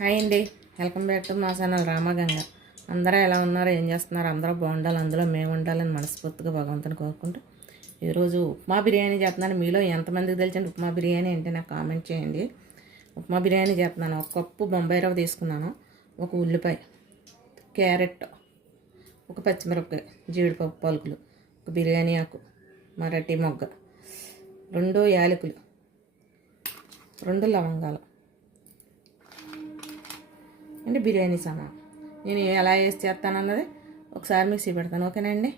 Hi అండి, welcome back to మా channel Ramganga. అందరూ ఎలా ఉన్నారు, ఏం చేస్తున్నారు? అందరూ బాగుండాలి, అందులో మేము ఉండాలని మనస్ఫూర్తిగా భగవంతుని కోరుకుంటూ ఈరోజు ఉప్మా బిర్యానీ చేస్తున్నాను. మీలో ఎంతమందికి తెలిసిన ఉప్మా బిర్యానీ అంటే నాకు కామెంట్ చేయండి. ఉప్మా బిర్యానీ చేస్తున్నాను. ఒక కప్పు బొంబాయి రవ్వ తీసుకున్నాను, ఒక ఉల్లిపాయ, క్యారెట్, ఒక పచ్చిమిరపకాయ, జీడిపప్పు పలుకులు, ఒక బిర్యానీ ఆకు, మరాఠీ మొగ్గ, 2 యాలకులు, 2 లవంగాలు అంటే బిర్యానీ సామాన్. నేను ఎలా వేసి చేస్తానన్నది ఒకసారి మిక్సీ పెడతాను. ఓకేనండి.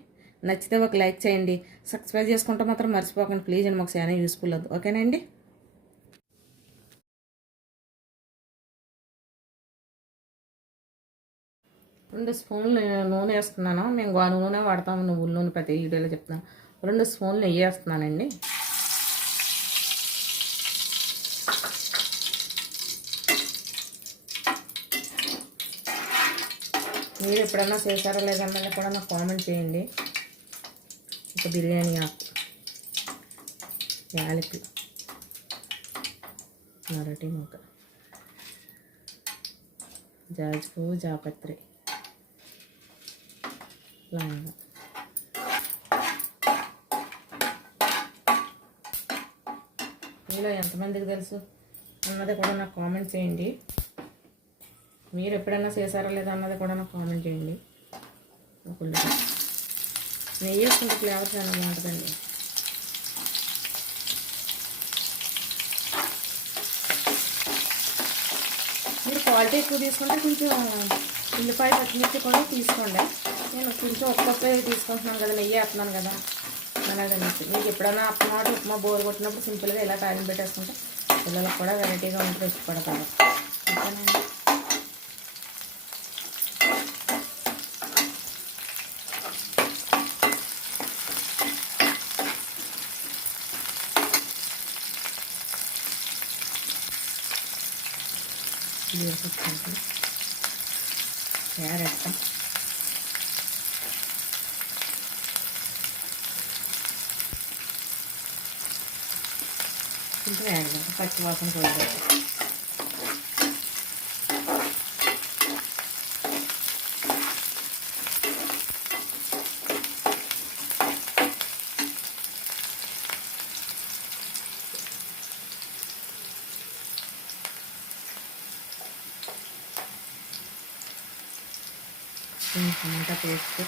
నచ్చితే ఒక లైక్ చేయండి, సబ్స్క్రైబ్ చేసుకుంటే మాత్రం మర్చిపోకండి ప్లీజ్ అండి, మాకు చాలా యూస్ఫుల్ అవుతుంది. ఓకేనండి. రెండు స్పూన్లు నూనె వేస్తున్నాను. మేము నూనె వాడతాము, నువ్వుల నూనె ప్రతి వీడియోలో చెప్తాను. 2 స్పూన్లు నెయ్యి వేస్తున్నానండి. మీరు ఎప్పుడన్నా చేశారో లేదన్నది కూడా నాకు కామెంట్ చేయండి. ఒక బిర్యానీ ఆకు, యాలకులు, మరాఠీ మొగ్గ, జాజిపువ్వు, జాపత్రి, లవంగం. మీలో ఎంతమందికి తెలుసు అన్నది కూడా నాకు కామెంట్ చేయండి. మీరు ఎప్పుడైనా చేశారా లేదా అన్నది కూడా నాకు కామెంట్ చేయండి. నెయ్యి వేసుకుంటే ఫ్లేవర్ చాలా బాగుంటుందండి. మీరు క్వాలిటీ ఎక్కువ తీసుకుంటే కొంచెం ఉల్లిపాయ పచ్చిమిర్చి కూడా తీసుకోండి. నేను కొంచెం ఒక్కొక్క తీసుకుంటున్నాను కదా, నెయ్యి వేస్తున్నాను కదా, అలాగనేసి మీకు ఎప్పుడైనా అప్పమాట ఉప్మా బోరు కొట్టినప్పుడు సింపుల్గా ఇలా తాగిన పెట్టేసుకుంటే పిల్లలకు కూడా వెరైటీగా ఉంటే ఇష్టపడతారు. ఓకేనండి. క్యారెట్, కొంచెం వేగ పచ్చివాసన పోయింది. టమాటా పేస్ట్,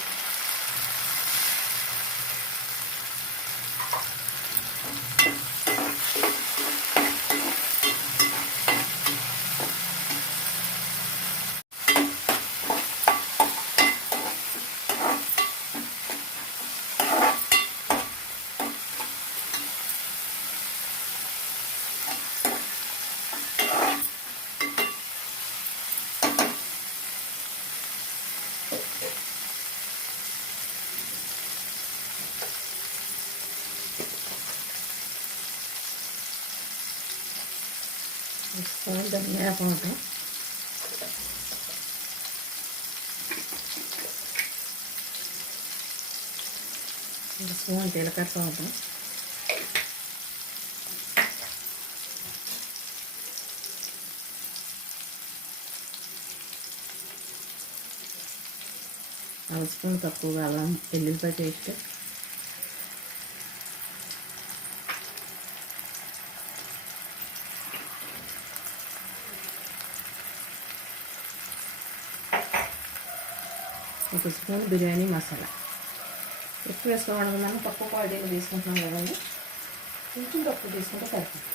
స్పూన్ ధనియా పౌడర్, స్పూన్ జీలకర్ర పౌడర్, స్పూన్ తక్కువగా అల్లం వెల్లుల్లిపాయ పేస్ట్, ఒక స్పూన్ బిర్యానీ మసాలా. ఎక్కువ వేసుకోవడం మనం తక్కువ క్వాలిటీలో తీసుకుంటున్నాం కదండి, కొంచెం తక్కువ తీసుకుంటే సరిపోతుంది.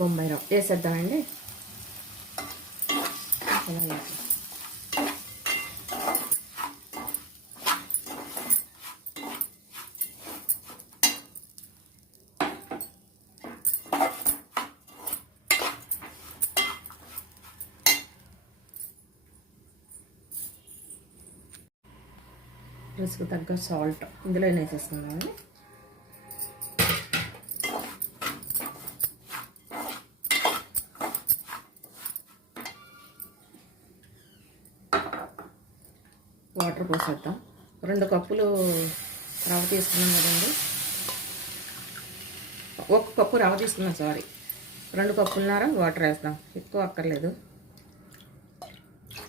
బొంబాయి రవ్వ వేసేద్దామండి. రుచికి తగ్గ సాల్ట్ ఇందులో వేసేసుకుందామండి. వాటర్ పోసేద్దాం. 2 కప్పులు రవ్వ తీసుకున్నాం కదండి, 1 కప్పు రవ్వ తీసుకున్నాం, సారీ 2 కప్పులున్నర వాటర్ వేస్తాం, ఎక్కువ అక్కర్లేదు.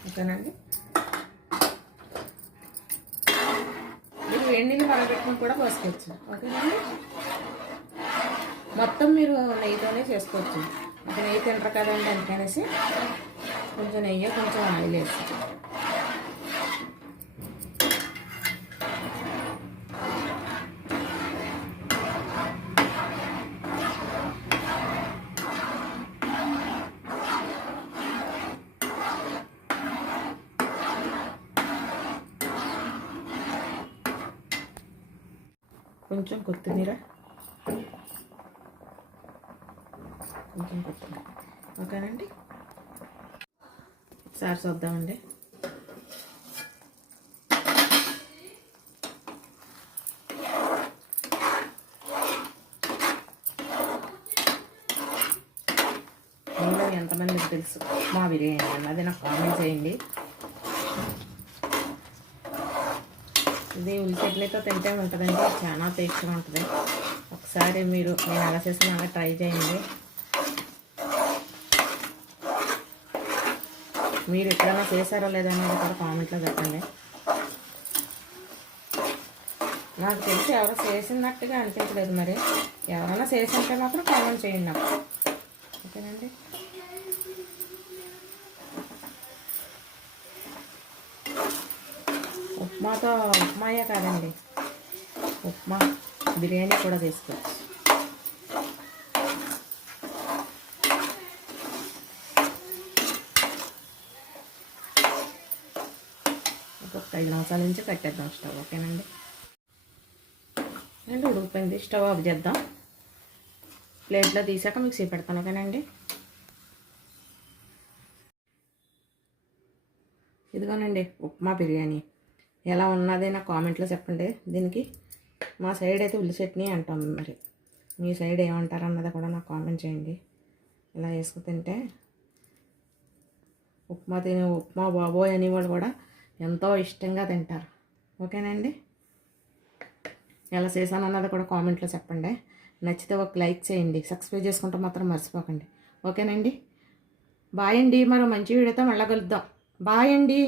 ఓకేనండి. మీరు వేడి నీళ్ళు మరగబెట్టుకుని కూడా పోసుకోవచ్చు. ఓకేనండి. మొత్తం మీరు నెయ్యితోనే చేసుకోవచ్చు. ఒక నెయ్యి తింటారు కదండి, అందుకనేసి కొంచెం నెయ్యి కొంచెం ఆయిల్ వేసి కొంచెం కొత్తిమీర, ఓకేనండి. ఒకసారి చూద్దామండి. మీలో ఎంతమందికి తెలుసు మా బిర్యానీ అన్నది నాకు కామెంట్ చేయండి. ఇది ఉల్లి చట్నీతో తింటే ఉంటుందండి, చాలా టేస్ట్గా ఉంటుంది. ఒకసారి మీరు నేను ఎలా చేసిన అలా ట్రై చేయండి. మీరు ఎక్కడైనా చేశారో లేదనేది కూడా కామెంట్లో చెప్పండి. నాకు తెలిసి ఎవరో చేసినట్టుగా అనిపించలేదు, మరి ఎవరైనా చేసింటే మాత్రం కామెంట్ చేయండి నాకు. ఓకేనండి. ఉప్మాతో ఉప్మాయే కాదండి, ఉప్మా బిర్యానీ కూడా చేసుకోవచ్చు. ఒక 5 నిమిషాల నుంచి కట్టేద్దాం స్టవ్. ఓకేనండి. అండ్ ఉడికిపోయింది, స్టవ్ ఆఫ్ చేద్దాం. ప్లేట్లో తీసాక మిక్సీ పెడతాను. ఓకేనండి. ఇదిగోనండి ఉప్మా బిర్యానీ. ఎలా ఉన్నది నా కామెంట్లో చెప్పండి. దీనికి మా సైడ్ అయితే ఉల్లి చట్నీ అంటాం, మరి మీ సైడ్ ఏమంటారు అన్నది కూడా నాకు కామెంట్ చేయండి. ఇలా వేసుకు తింటే ఉప్మా బాబోయ్ అనేవాళ్ళు కూడా ఎంతో ఇష్టంగా తింటారు. ఓకేనండి. ఎలా చేశాను అన్నది కూడా కామెంట్లో చెప్పండి. నచ్చితే ఒక లైక్ చేయండి, సబ్స్క్రైబ్ చేసుకుంటే మాత్రం మర్చిపోకండి. ఓకేనండి. బాయ్ అండి. మరో మంచి వీడియోతో మళ్ళీ కలుద్దాం. బాయ్ అండి.